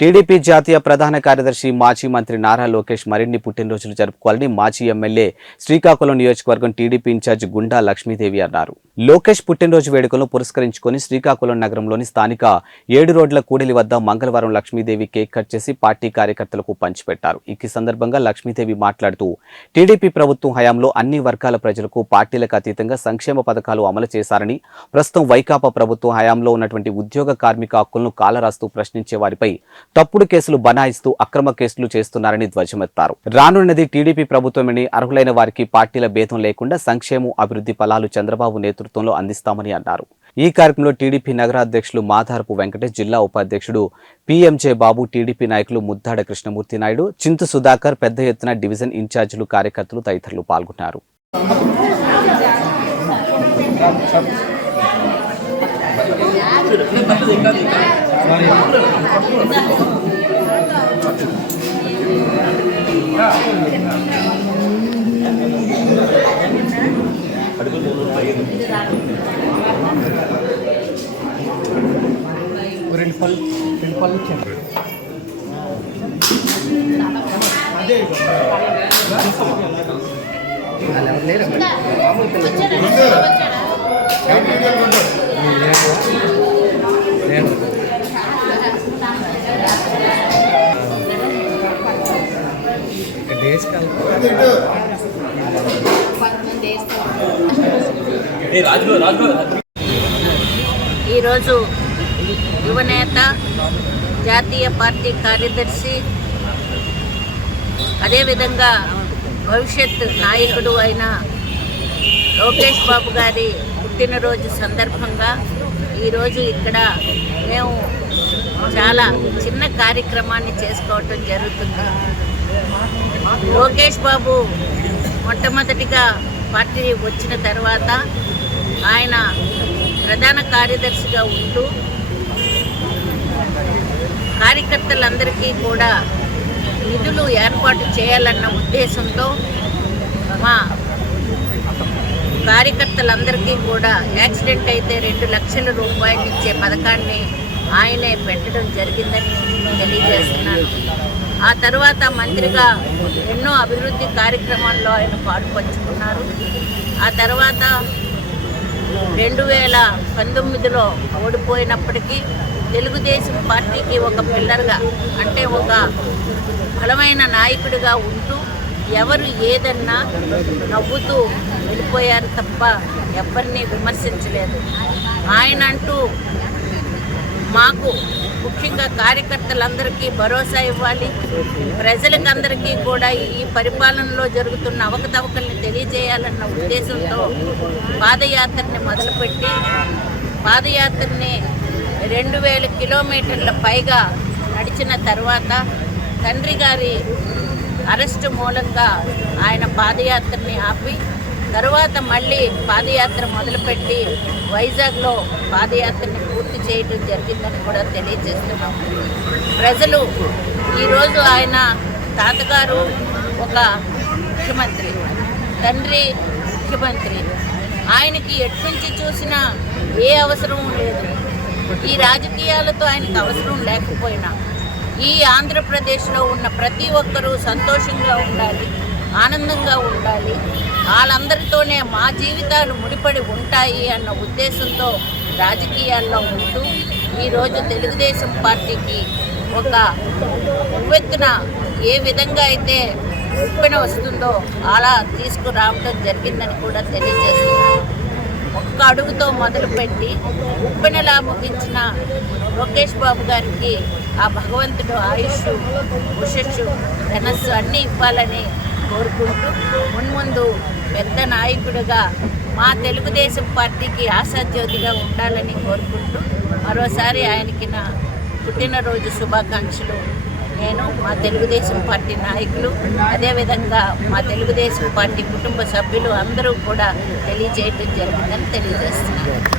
TDP జాతీయ ప్రధాన కార్యదర్శి మాజీ మంత్రి నారా లోకేష్ మరిన్ని పుట్టినరోజులు జరుపుకోవాలని మాజీ ఎమ్మెల్యే శ్రీకాకుళం నియోజకవర్గం టీడీపీ ఇన్ఛార్జ్ గుండా లక్ష్మీదేవి అన్నారు. లోకేష్ పుట్టినరోజు వేడుకలను పురస్కరించుకుని శ్రీకాకుళం నగరంలోని స్థానిక 7 రోడ్ల కూడలి వద్ద మంగళవారం లక్ష్మీదేవి కేక్ కట్ చేసి పార్టీ కార్యకర్తలకు పంచిపెట్టారు. ఈ సందర్భంగా లక్ష్మీదేవి మాట్లాడుతూ టీడీపీ ప్రభుత్వం హయాంలో అన్ని వర్గాల ప్రజలకు పార్టీలకు అతీతంగా సంక్షేమ పథకాలు అమలు చేశారని, ప్రస్తుతం వైకాపా ప్రభుత్వం హయాంలో ఉన్నటువంటి ఉద్యోగ కార్మిక హక్కులను కాలరాస్తూ ప్రశ్నించే వారిపై తప్పుడు కేసులు బనాయిస్తూ అక్రమ కేసులు చేస్తున్నారని ధ్వజమెత్తారు. రానున్నది టీడీపీ ప్రభుత్వమని, అర్హులైన వారికి పార్టీల భేదం లేకుండా సంక్షేమం, అభివృద్ధి ఫలాలు చంద్రబాబు నేతృత్వంలో అందిస్తామని అన్నారు. ఈ కార్యక్రమంలో టీడీపీ నగరాధ్యక్షులు మాధారపు వెంకటేష్, జిల్లా ఉపాధ్యక్షుడు పీఎంజే బాబు, టీడీపీ నాయకులు ముద్దాడ కృష్ణమూర్తి నాయుడు, చింతు సుధాకర్, పెద్ద ఎత్తున డివిజన్ ఇన్ఛార్జీలు, కార్యకర్తలు తదితరులు పాల్గొన్నారు. ఈరోజు యువనేత, జాతీయ పార్టీ కార్యదర్శి, అదేవిధంగా భవిష్యత్ నాయకుడు అయిన లోకేష్ బాబు గారి పుట్టినరోజు సందర్భంగా ఈరోజు ఇక్కడ మేము చాలా చిన్న కార్యక్రమాన్ని చేసుకోవటం జరుగుతుంది. లోకేష్ బాబు మొట్టమొదటిగా పార్టీ వచ్చిన తర్వాత ఆయన ప్రధాన కార్యదర్శిగా ఉంటూ కార్యకర్తలందరికీ కూడా నిధులు ఏర్పాటు చేయాలన్న ఉద్దేశంతో మా కార్యకర్తలందరికీ కూడా యాక్సిడెంట్ అయితే 2 లక్షల రూపాయలు ఇచ్చే పథకాన్ని ఆయనే పెట్టడం జరిగిందని తెలియజేస్తున్నాను. ఆ తర్వాత మంత్రిగా ఎన్నో అభివృద్ధి కార్యక్రమాల్లో ఆయన పాల్పంచుకున్నారు. ఆ తర్వాత 2019లో ఓడిపోయినప్పటికీ తెలుగుదేశం పార్టీకి ఒక పిల్లర్గా, అంటే ఒక బలమైన నాయకుడిగా ఉంటూ ఎవరు ఏదన్నా నవ్వుతూ వెళ్ళిపోయారు తప్ప ఎవరిని విమర్శించలేదు. ఆయన అంటూ మాకు ముఖ్యంగా కార్యకర్తలందరికీ భరోసా ఇవ్వాలి, ప్రజలకందరికీ కూడా ఈ పరిపాలనలో జరుగుతున్న అవకతవకల్ని తెలియజేయాలన్న ఉద్దేశంతో పాదయాత్రని మొదలుపెట్టి పాదయాత్రని 2000 కిలోమీటర్ల పైగా నడిచిన తర్వాత తండ్రి గారి అరెస్టు మూలంగా ఆయన పాదయాత్రని ఆపి తర్వాత మళ్ళీ పాదయాత్ర మొదలుపెట్టి వైజాగ్లో పాదయాత్రని పూర్తి చేయడం జరిగిందని కూడా తెలియజేస్తున్నాము. ప్రజలు ఈరోజు ఆయన తాతగారు ఒక ముఖ్యమంత్రి, తండ్రి ముఖ్యమంత్రి, ఆయనకి ఎట్నుంచి చూసినా ఏ అవసరం లేదు. ఈ రాజకీయాలతో ఆయనకు అవసరం లేకపోయినా ఈ ఆంధ్రప్రదేశ్లో ఉన్న ప్రతి ఒక్కరూ సంతోషంగా ఉండాలి, ఆనందంగా ఉండాలి, వాళ్ళందరితోనే మా జీవితాలు ముడిపడి ఉంటాయి అన్న ఉద్దేశంతో రాజకీయాల్లో ఉంటూ ఈరోజు తెలుగుదేశం పార్టీకి ఒక ఉవ్వెత్తున ఏ విధంగా అయితే ఉప్పెన వస్తుందో అలా తీసుకురావడం జరిగిందని కూడా తెలియజేస్తున్నాను. ఒక్క అడుగుతో మొదలుపెట్టి ఉప్పెనలా ముగించిన లోకేష్ బాబు గారికి ఆ భగవంతుడు ఆయుష్, ఉషస్సు, ధనస్సు అన్నీ ఇవ్వాలని కోరుకుంటూ మున్ముందు పెద్ద నాయకుడిగా మా తెలుగుదేశం పార్టీకి ఆశాజ్యోతిగా ఉండాలని కోరుకుంటూ మరోసారి ఆయనకి నా పుట్టినరోజు శుభాకాంక్షలు నేను, మా తెలుగుదేశం పార్టీ నాయకులు, అదేవిధంగా మా తెలుగుదేశం పార్టీ కుటుంబ సభ్యులు అందరూ కూడా తెలియజేయడం జరిగిందని తెలియజేస్తున్నాను.